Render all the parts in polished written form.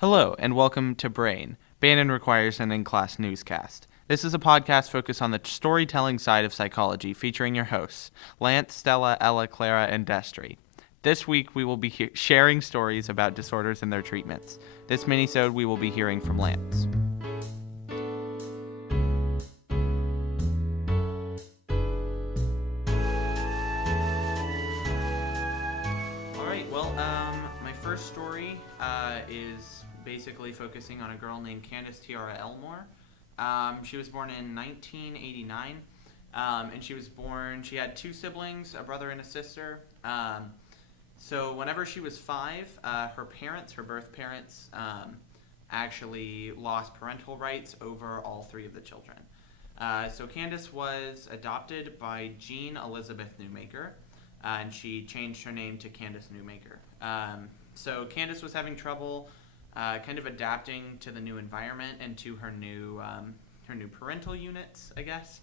Hello, and welcome to B.R.A.I.N. Bannon requires an in-class newscast. This is a podcast focused on the storytelling side of psychology, featuring your hosts, Lance, Stella, Ella, Clara, and Destry. This week, we will be sharing stories about disorders and their treatments. This minisode, we will be hearing from Lance. All right, well, my first story is basically focusing on a girl named Candace Tiara Elmore. She was born in 1989, and she had two siblings, a brother and a sister. So whenever she was 5, her birth parents, actually lost parental rights over all 3 of the children. So Candace was adopted by Jean Elizabeth Newmaker, and she changed her name to Candace Newmaker. So Candace was having trouble kind of adapting to the new environment and to her new parental units, I guess.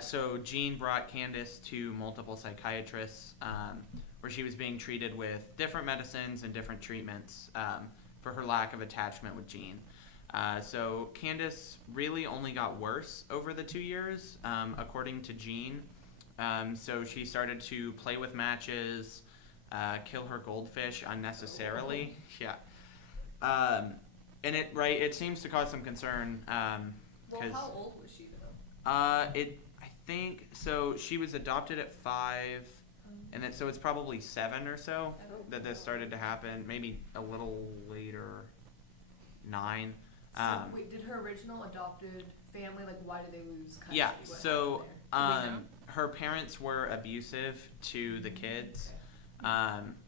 So Jean brought Candace to multiple psychiatrists where she was being treated with different medicines and different treatments for her lack of attachment with Jean. So Candace really only got worse over the 2 years, according to Jean. So she started to play with matches, kill her goldfish unnecessarily. Yeah. And it seems to cause some concern. Well, how old was she though? I think so. She was adopted at 5, and so it's probably 7 or so that this started to happen. Maybe a little later, 9. So wait, did her original adopted family, like, why did they lose custody? Yeah. What So happened there? her parents were abusive to the kids,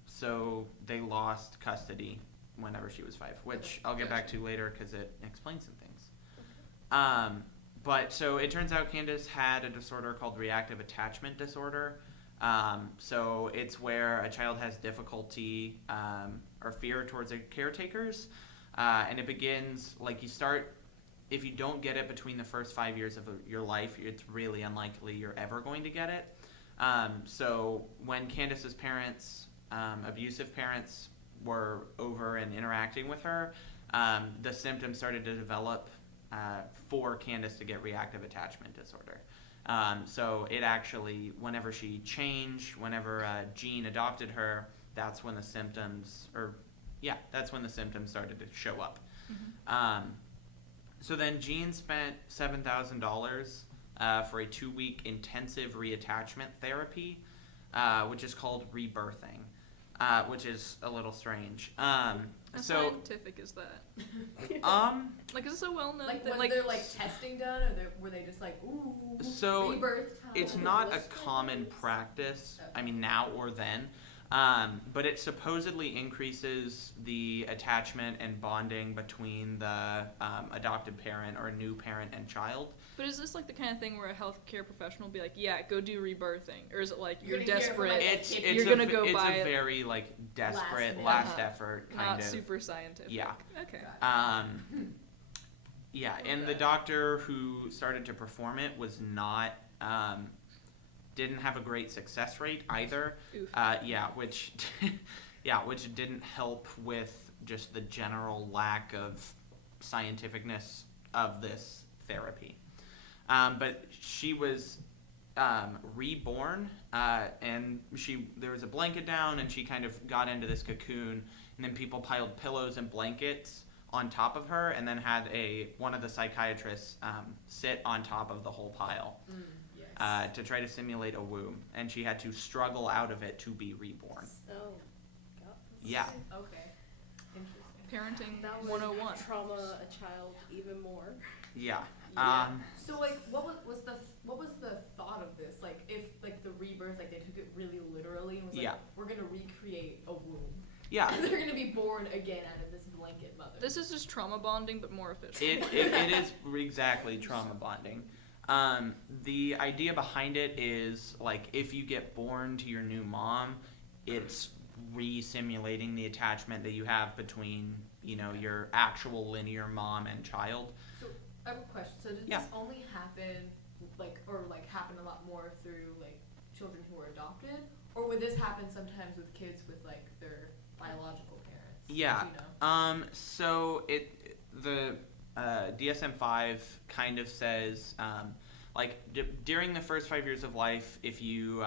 so they lost custody whenever she was 5, which I'll get back to later because it explains some things. But so it turns out Candace had a disorder called reactive attachment disorder. So it's where a child has difficulty or fear towards their caretakers, and it begins if you don't get it between the first 5 years of your life, it's really unlikely you're ever going to get it. So when Candace's parents, abusive parents, were over and interacting with her, the symptoms started to develop for Candace to get reactive attachment disorder. So it actually, whenever Jean adopted her, that's when the symptoms started to show up. Mm-hmm. So then Jean spent $7,000 for a 2-week intensive reattachment therapy, which is called rebirthing. Which is a little strange. How scientific is that? Is it so well known? Was there testing done, or were they just ooh, so rebirth time? It's not a common practice, okay. Now or then, but it supposedly increases the attachment and bonding between the adopted parent or a new parent and child. But is this the kind of thing where a healthcare professional will be like, yeah, go do rebirthing? Or is it you're gonna desperate, you're going to go buy it? It's a very desperate last effort kind Not of. super scientific. Yeah. Okay. Yeah, and the doctor who started to perform it was not, didn't have a great success rate either. Oof. Which didn't help with just the general lack of scientificness of this therapy. But she was reborn, and there was a blanket down, and she kind of got into this cocoon, and then people piled pillows and blankets on top of her, and then had one of the psychiatrists sit on top of the whole pile to try to simulate a womb, and she had to struggle out of it to be reborn. Oh, God. Yeah. Okay. Interesting. Parenting That would 101. trauma a child even more. Yeah. So what was the thought of this? If the rebirth, they took it really literally and was we're gonna recreate a womb. Yeah. They're gonna be born again out of this blanket mother. This is just trauma bonding, but more official. It is exactly trauma bonding. The idea behind it is if you get born to your new mom, it's re-simulating the attachment that you have between your actual linear mom and child. So I have a question. So did this only happen happen a lot more through children who were adopted, or would this happen sometimes with kids with their biological parents? Yeah. Do you know? So the DSM-5 kind of says like during the first 5 years of life, if you're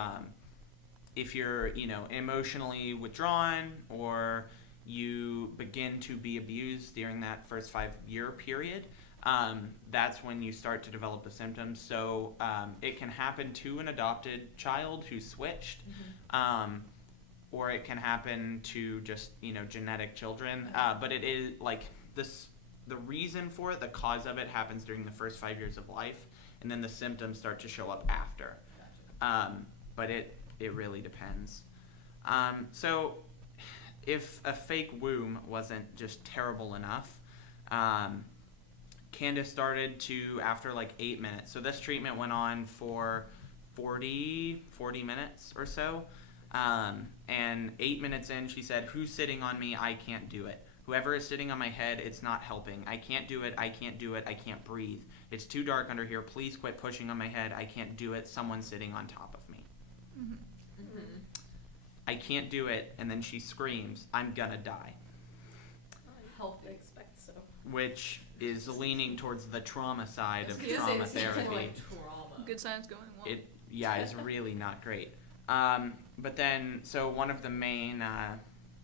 emotionally withdrawn or you begin to be abused during that first 5 year period, that's when you start to develop the symptoms. So it can happen to an adopted child who switched, or it can happen to just genetic children. But it is like this. The reason for it, the cause of it, happens during the first 5 years of life, and then the symptoms start to show up after. Gotcha. But it really depends. So if a fake womb wasn't just terrible enough, Candace started to, after like 8 minutes, so this treatment went on for 40 minutes or so, and 8 minutes in, she said, "Who's sitting on me? I can't do it. Whoever is sitting on my head, it's not helping. I can't do it. I can't do it. I can't breathe. It's too dark under here. Please quit pushing on my head. I can't do it. Someone's sitting on top of me. I can't do it." And then she screams, "I'm gonna die," Healthy. I expect so. which is leaning towards the trauma side of I was gonna say, trauma it seems therapy. like trauma. Good signs going well. It is really not great. But then, so one of the main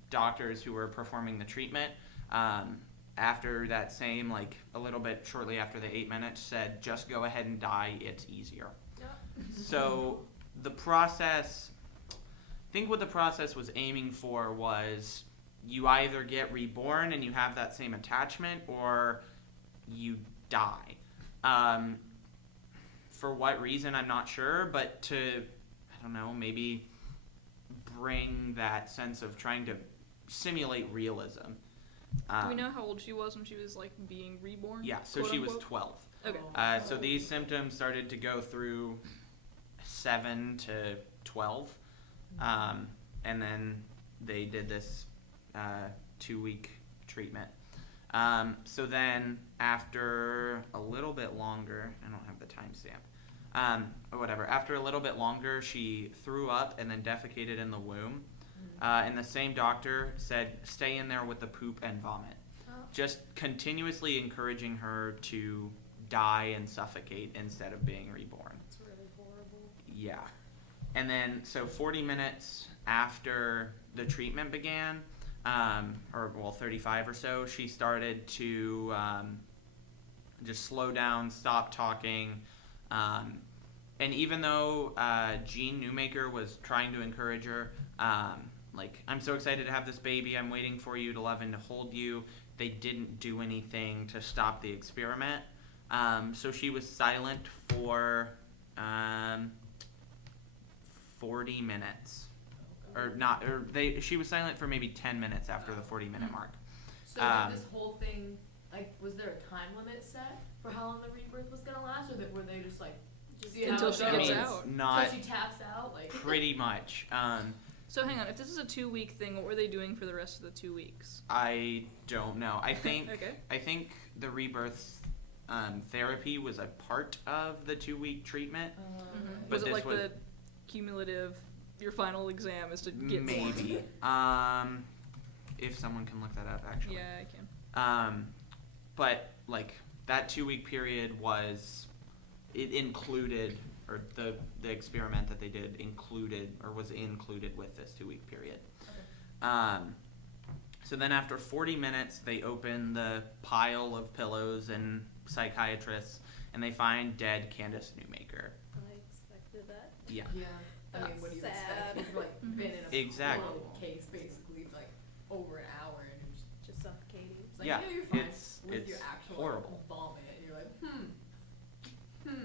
doctors who were performing the treatment, after that same, like a little bit shortly after the 8 minutes, said, "Just go ahead and die. It's easier." So the process, I think what the process was aiming for was you either get reborn and you have that same attachment, or you die. For what reason, I'm not sure, but to, I don't know, maybe bring that sense of trying to simulate realism. Do we know how old she was when she was like being reborn? Yeah, so quote she was unquote? 12. Okay. So these symptoms started to go through 7 to 12, and then they did this 2-week treatment. So then after a little bit longer, I don't have the timestamp, or whatever, after a little bit longer, she threw up and then defecated in the womb. And the same doctor said, "Stay in there with the poop and vomit." Just continuously encouraging her to die and suffocate instead of being reborn. It's really horrible. Yeah. And then, so 40 minutes after the treatment began, 35 or so, she started to just slow down, stop talking. And even though Jean Newmaker was trying to encourage her, like, "I'm so excited to have this baby, I'm waiting for you to love and to hold you," they didn't do anything to stop the experiment. So she was silent for 40 minutes. She was silent for maybe 10 minutes after the 40-minute mark. So did this whole thing, like, was there a time limit set for how long the rebirth was gonna last, or were they just like, see how Until it she goes? gets mean, out. Not Until she taps out, like. pretty much. So hang on, if this is a 2-week thing, what were they doing for the rest of the 2 weeks? I don't know. I think Okay. I think the rebirth therapy was a part of the 2-week treatment. But Was it this like was- the cumulative, your final exam is to get Maybe. born? If someone can look that up, actually. Yeah, I can. But like that 2-week period it included, or the experiment that they did was included with this 2-week period. Okay. So then after 40 minutes, they open the pile of pillows and psychiatrists, and they find dead Candace Newmaker. I expected that. Yeah. Yeah. I mean, what do you Sad. expect? You've like been in a Exactly. cold case basically for like over an hour, and you're Just suffocating. like, Yeah, you're fine. it's With your actual horrible. vomit, and you're like,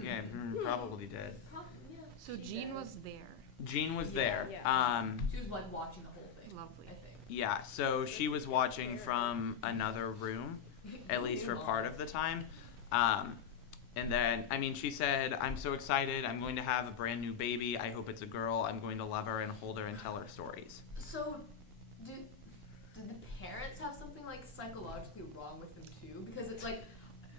Yeah, probably did. Yeah. So she's Jean dead. was there. Jean was Yeah, there. yeah. She was like watching the whole thing. Lovely. I think. Yeah, so she was watching from another room, at least for part of the time. And then, I mean, she said, "I'm so excited. I'm going to have a brand new baby. I hope it's a girl. I'm going to love her and hold her and tell her stories." So, did the parents have something like psychologically wrong with them too? Because it's like,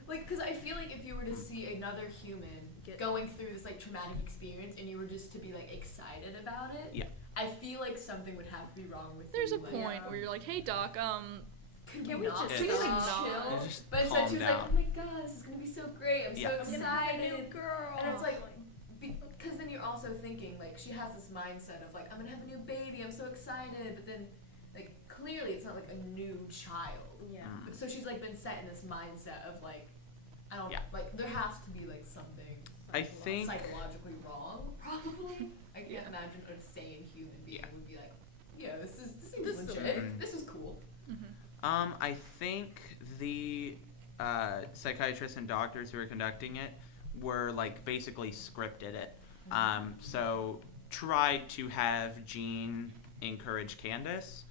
because I feel like if you were to see another human going through this like traumatic experience and you were just to be like excited about it, Yeah. I feel like something would have to be wrong with There's a you. Like, point where you're like, hey doc, can we not? just Can we like stop? chill? Just But calm instead she was down. like, oh my god, this is gonna be so great. I'm Yeah. so I'm gonna have a new excited. girl. And it's like, because then you're also thinking, like, she has this mindset of, like, I'm gonna have a new baby, I'm so excited. But then, like, clearly it's not, like, a new child. Yeah. Mm. So she's, like, been set in this mindset of, like, I don't, Yeah. like, there has to be, like, something I think psychologically wrong, probably. I can't Yeah. imagine a sane human being Yeah. would be like, yeah, this seems This is legit. okay. This is cool. I think the psychiatrists and doctors who were conducting it were like basically scripted it. So tried to have Jean encourage Candace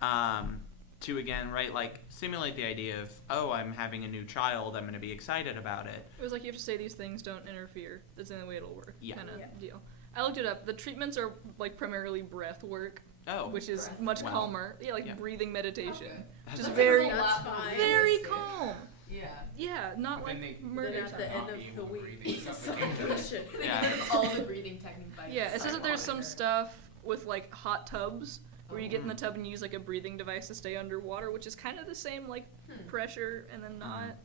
to again, right, like simulate the idea of, oh, I'm having a new child, I'm going to be excited about it. it was like you have to say these things don't interfere. That's the only way it'll work. Yeah. Kind of Yeah. deal. I looked it up. The treatments are like primarily breath work, Oh, which is Breath. much Wow. calmer. Yeah, like Yeah. breathing meditation. Okay. That's Just That very, sounds a lot more fine. very realistic. calm. Yeah. Yeah, not But like then they- murder. Then at the time. end Not of be the able to week, breathe and suffocation. They Yeah. give all the breathing techniques by Yeah, it says that there's some psychological. stuff with like hot tubs where you get in the Mhm. tub and you use like a breathing device to stay underwater, which is kind of the same like pressure and then not.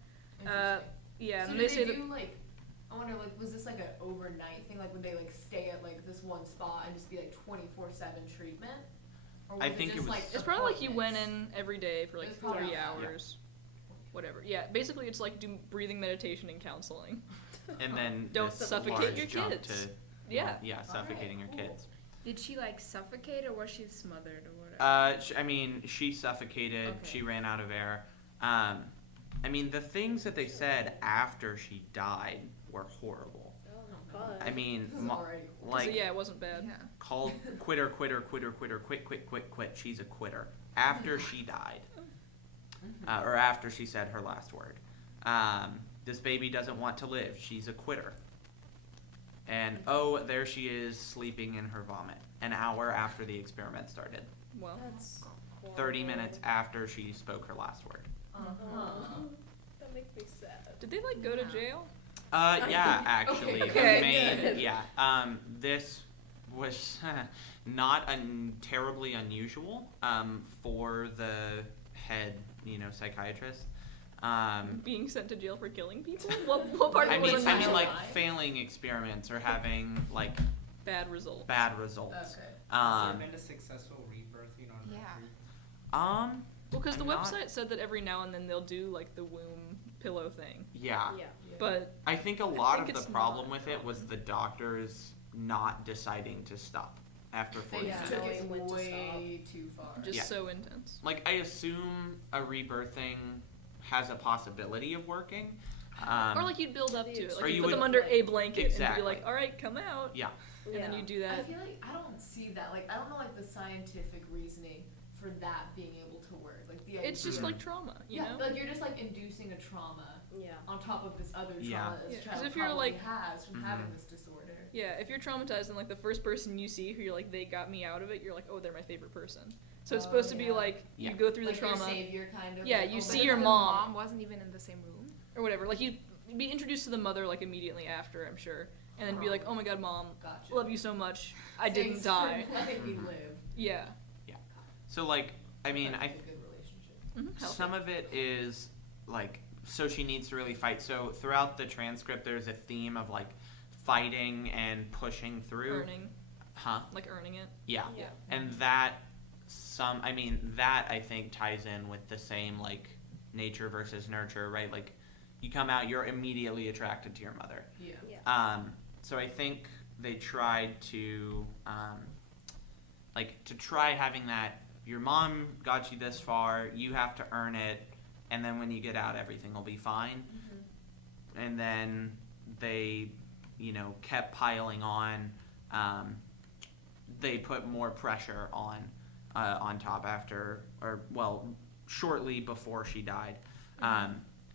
Interesting. Yeah, So and did they say they that do like? I wonder, like, was this like an overnight thing? Like, would they like stay at like this one spot and just be like 24/7 treatment? Or I was think it just, was- like, it's probably like you went appointments? in every day for like It's probably 3 not that. hours, whatever. Yeah, basically it's like do breathing meditation and counseling. and then Don't this suffocate large your jump kids. To, Yeah. yeah, suffocating your cool. kids. Did she like suffocate or was she smothered or whatever? I mean, she suffocated. Okay. She ran out of air. I mean, the things that they said after she died were horrible. But I mean, This is already cool. like so yeah, it wasn't bad. Yeah. called quitter, quitter, quitter, quitter, quit, quit, quit, quit. She's a quitter. After she died, or after she said her last word, this baby doesn't want to live. She's a quitter. And oh, there she is sleeping in her vomit. An hour after the experiment started. Well, that's 30 minutes after she spoke her last word. That makes me sad. did they like go to jail? Yeah, actually. Okay. The main, Good. yeah. This was not terribly unusual for the head, psychiatrist. Being sent to jail for killing people? What part of I it mean, was I mean, unusual? like failing experiments or having like Bad results. bad results. Okay. Has there been a successful rebirthing on Yeah. Um, Well, because the I'm not- website said that every now and then they'll do like the womb pillow thing, yeah. Yeah. but I think a lot think of it's the problem not with it was the doctors not deciding to stop after They 40 just minutes. took it When to way too far. just Yeah. so intense. Like, I assume a rebirthing has a possibility of working. Or like you'd build up to it, Or like you you put them would- under a blanket and Exactly. be like, all right, come out, Yeah. and then you do I that. feel like I don't see that. Like, I don't know, like, the scientific reasoning for that being able to work. Like, the It's just Mhm. like trauma, you yeah, know? like you're just like inducing a trauma Yeah. on top of this other trauma Yeah. that this Yeah, 'cause child if you're, probably like- has from Mhm. having this disorder. Yeah, if you're traumatized and like the first person you see who you're like, they got me out of it, you're like, oh, they're my favorite person. So it's Oh, supposed to be yeah. like, Yeah. you go through Like the trauma, your savior kind of. Yeah, like, you oh, see but your if the mom. wasn't even in the same room. or whatever. Like you'd be introduced to the mother like immediately after, I'm sure, and then be like, oh my god, mom, Gotcha. love you so much, I didn't Thanks die. For letting me Mhm. live. Yeah. So, like, I mean, That's I a good relationship. Mm-hmm. some of it is like, so she needs to really fight. So throughout the transcript, there's a theme of like fighting and pushing through. Earning, like earning it. Yeah. Yeah. And that that I think ties in with the same like nature versus nurture, right? Like, you come out, you're immediately attracted to your mother. Yeah. Yeah. So I think they tried to try having that. Your mom got you this far. You have to earn it, and then when you get out, everything will be fine. And then they, kept piling on. They put more pressure on top after, shortly before she died.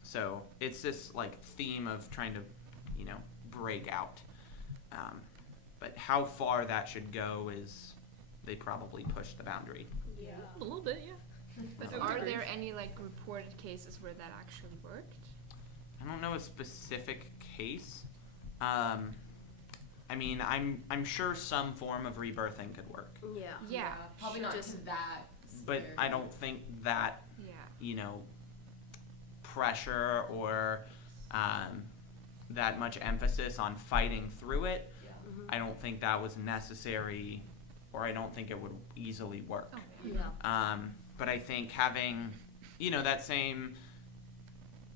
So it's this like theme of trying to, break out. But how far that should go is, they probably pushed the boundary. Yeah. A little bit, yeah. But I would are agree. there any like reported cases where that actually worked? I don't know a specific case. I I mean, I'm sure some form of rebirthing could work, Yeah. Yeah. Probably sure. not Just to that. but severity. I don't think that, yeah. you know, pressure or that much emphasis on fighting through it, Yeah. Mhm. I don't think that was necessary, or I don't think it would easily work. Oh, yeah. Yeah. But I think having, you know, that same,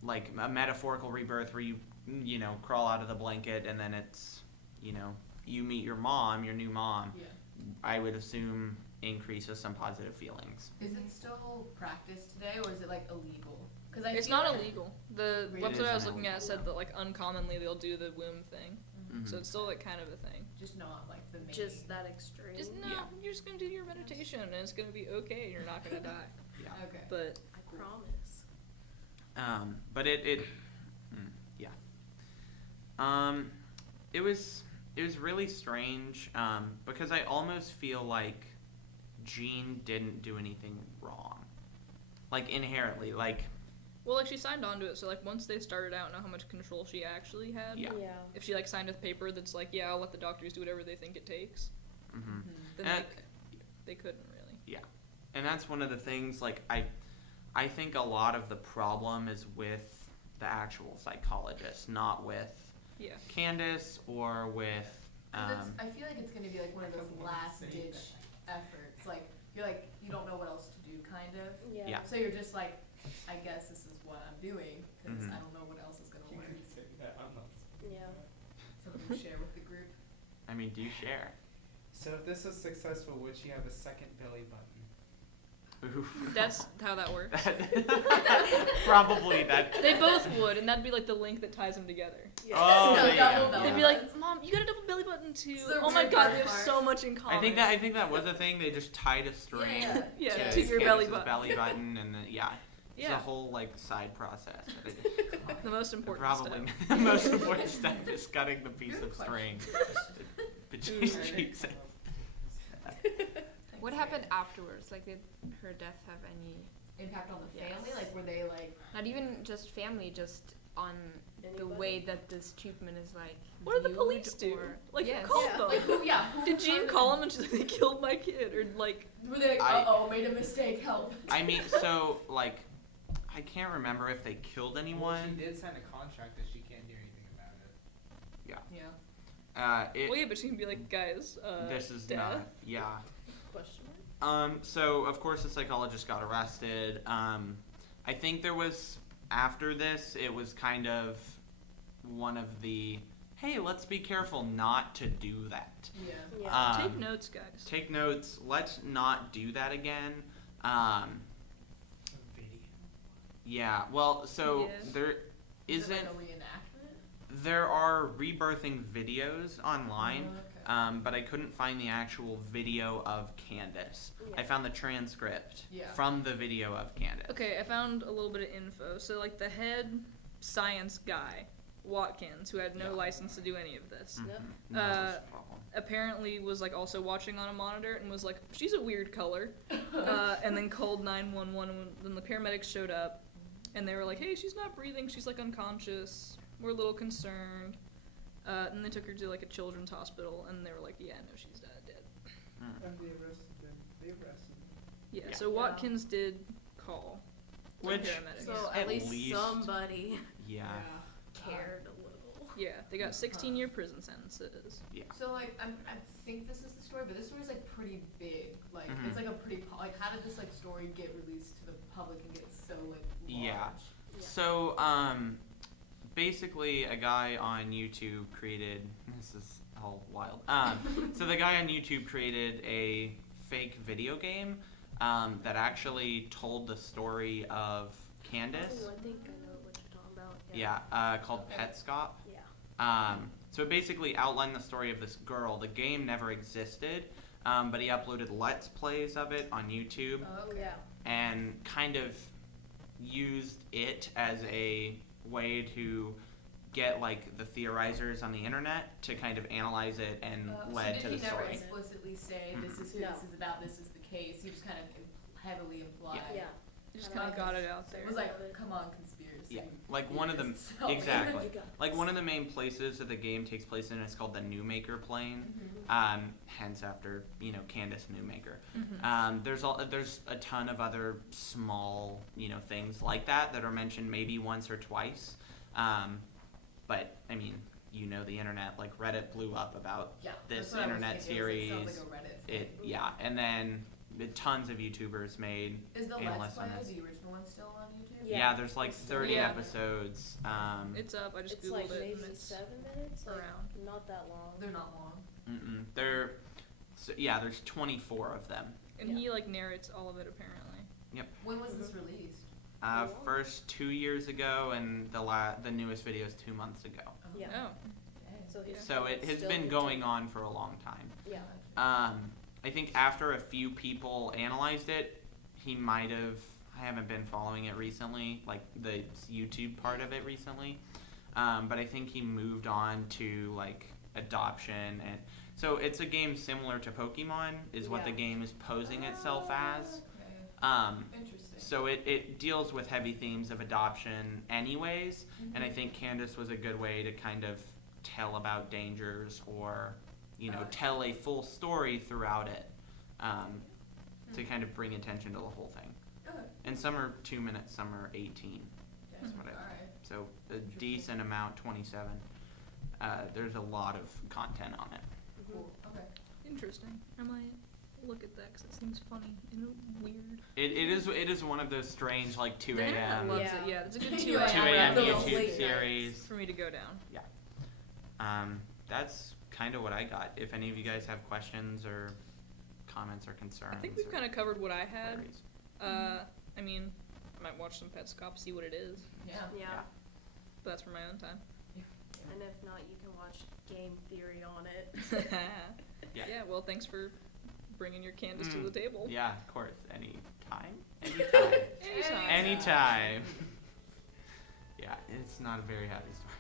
like, a metaphorical rebirth where you know, crawl out of the blanket and then it's, you know, you meet your mom, your new mom, Yeah. I would assume increases some positive feelings. Is it still practiced today, or is it like illegal? Because It's not illegal. The Really? website I was It is looking at said that like uncommonly they'll do the womb thing, Mhm. so it's still like kind of a thing. Just not like the main. Just that extreme. Just no, Yeah. you're just gonna do your meditation and it's gonna be okay. And you're not gonna die. Yeah. Okay. But I promise. But yeah. It was really strange, because I almost feel like Jean didn't do anything wrong. Like, inherently, like, well, like she signed on to it, so like once they started out, know how much control she actually had. Yeah. If she like signed a paper that's like, yeah, I'll let the doctors do whatever they think it takes, mhm. then And- they couldn't really. And that's one of the things, like, I think a lot of the problem is with the actual psychologist, not with Yeah. Candace or with, 'Cause I feel like it's gonna be like one of those last ditch efforts. Like you're like you don't know what else to do, kind of. Yeah. Yeah. So you're just like, I guess this is what I'm doing because Mhm. I don't know what else is gonna You work. can say that, I'm not. Yeah. Something to share with the group. I mean, do you share? So if this was successful, would she have a second belly button? Oof. That's how that works. Probably that. They both would, and that'd be like the link that ties them together. Oh, No, there you double go. belly They'd be like, Mom, you got a double belly button too. It's the Oh my God, we rebirth have part. so much in common. I think that was a thing. They just tied a string Yeah. Yeah, to to your belly Candace's button. belly button, and then it's a Yeah, whole like side process. the most important Probably step. the most important step is cutting the piece of string question. between Mm. cheeks. What happened afterwards? Like, did her death have any? Impact on the Yes. family? Like were they like Not even just family, just on the Anybody? way that this treatment is like. What did the viewed police do? or- Like, yes. who called Yeah. them? like who Did Jean started call it? them and she's like, they killed my kid? Or like, Were they like, I- made a mistake, help? I mean, so like, I can't remember if they killed Well, anyone. she did sign a contract that she can't do anything about it. Yeah. well, yeah, but she can be like, guys, This is death. not. Yeah. Question mark? So of course the psychologist got arrested. I think there was, after this, it was kind of one of the, hey, let's be careful not to do that. Yeah. Yeah. Take notes, guys. Take notes. Let's not do that again. A video. Yeah. Well, so Yeah. there Is it isn't. like a reenactment? There are rebirthing videos online. Oh, okay. But I couldn't find the actual video of Candace. I Yeah. found the transcript Yeah. from the video of Candace. Okay, I found a little bit of info. So, like, the head science guy, Watkins, who had no Yeah. license to do any of this, Yep. No, that's Uh, the problem. apparently was, like, also watching on a monitor and was like, she's a weird color. And then called 911 when the paramedics showed up. And they were like, hey, she's not breathing. She's, like, unconscious. We're a little concerned. And they took her to, like, a children's hospital. And they were like, yeah, no, she's dead. Mm. And they arrested them. They arrested them. Yeah, Yeah. so Watkins did call the Which- paramedics. So At at least least- somebody Yeah. cared a little. Yeah, they got 16-year prison sentences. So like I think this is the story, but this story's like pretty big. Like Mhm. it's like a pretty like how did this like story get released to the public and get so like large? Yeah. Yeah. So, basically, a guy on YouTube created. This is all wild. So the guy on YouTube created a fake video game that actually told the story of Candace. Oh, I think I know what you're talking about. Yeah, called Petscop. Yeah. So it basically outlined the story of this girl. The game never existed, but he uploaded Let's Plays of it on YouTube Oh, okay. Yeah. and kind of used it as a way to get like the theorizers on the internet to kind of analyze it and led so to did the he never story. explicitly say this is who No. this is about, this is the case? He just kind of heavily implied. Yeah. Just I kind of like got it. it out It there. was like, come on, conspiracy. Yeah, like one of the theorists, help me. exactly. You got Like one of the main places that the game takes place in is called the Newmaker Plane. Mhm. Hence after Candace Newmaker. Mhm. There's a ton of other small things like that are mentioned maybe once or twice. But I mean the internet, like Reddit blew up about Yeah, this that's what I was internet thinking. series. It sounds like a Reddit thing. And then tons of YouTubers made Is the analysts Let's on Play, this. the original one, still on YouTube? Yeah, Yeah. there's like It's 30 Yeah. episodes. It's up. I just It's googled like it. maybe And it's 7 minutes, like around. not that long. They're not long. There's 24 of them. And Yeah. he like narrates all of it apparently. When was this released? How long? First 2 years ago, and the newest video is 2 months ago. Yeah. Oh. Dang. So he's So it has still been going on for a long time. Yeah. I think after a few people analyzed it, he might have. I haven't been following it recently, like the YouTube part of it recently. But I think he moved on to like adoption, and so it's a game similar to Pokemon, is what the Yeah. game is posing itself as. Okay. Interesting. So it deals with heavy themes of adoption anyways, and I Mhm. think Candace was a good way to kind of tell about dangers or, tell a full story throughout it, to kind of bring attention to the whole thing. Okay. And some are 2 minutes, some are 18. Yeah. what I- Alright. So a decent amount, 27. There's a lot of content on it. Cool. Okay. Interesting. I might look at that because it seems funny and weird. It is one of those strange like 2 The internet a.m. loves Yeah. it. Yeah, it's a good 2 2 a.m. 2 a.m. a.m. Those YouTube late nights. series. for me to go down. That's kind of what I got. If any of you guys have questions or comments or concerns. I think we've or kind of covered what I had. queries. I mean, I might watch some Petscop, see what it is, Yeah. Yeah. but that's for my own time. And if not, you can watch Game Theory on it. Yeah. Well, thanks for bringing your Candace to Mm. the table. Yeah, of course. Anytime. Anytime. Anytime. Anytime. Yeah, it's not a very happy story.